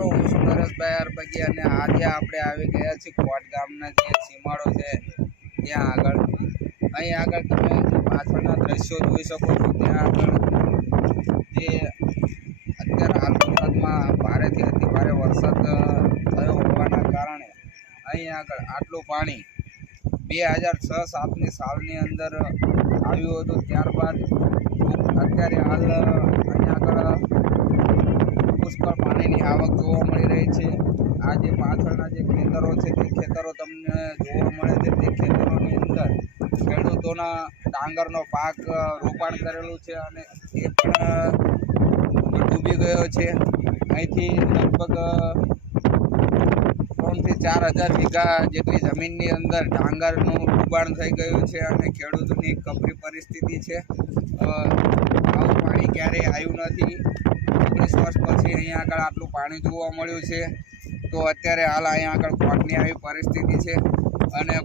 મિત્રો, હું છું નરેશભાઈ અને આજે આપણે આવી ગયા છીએ કોટ ગામના જે સીમાડો છે, ત્યાં આગળ. અહીં આગળ તમે પાછળના દ્રશ્યો જોઈ શકો છો, ત્યાં આગળ જે અત્યારે હાલ ગુજરાતમાં ભારેથી અતિ ભારે વરસાદ થયો હોવાના કારણે અહીં આગળ આટલું પાણી બે હજાર છ સાતની સાલની અંદર આવ્યું હતું, ત્યારબાદ અત્યારે હાલ અહીં આગળ પુષ્કળ પાણીની આવક જોવા મળી રહી છે. આ જે પાછળના જે ખેતરો છે તે ખેતરો તમને જોવા મળે છે, તે ખેતરોની અંદર ખેડૂતોના ડાંગરનો પાક રોપાણ કરેલું છે અને એ પણ ડૂબી ગયો છે. અહીંથી લગભગ ત્રણથી ચાર હજાર વીઘા જેટલી જમીનની અંદર ડાંગરનું ડૂબાણ થઈ ગયું છે અને ખેડૂતોની કપરી પરિસ્થિતિ છે. આવું પાણી ક્યારેય આવ્યું નથી. પછી અહીંયા આગળ આટલું પાણી જોવા મળ્યું છે. તો અત્યારે હાલ અહીંયા આગળ પાકની આવી પરિસ્થિતિ છે. અને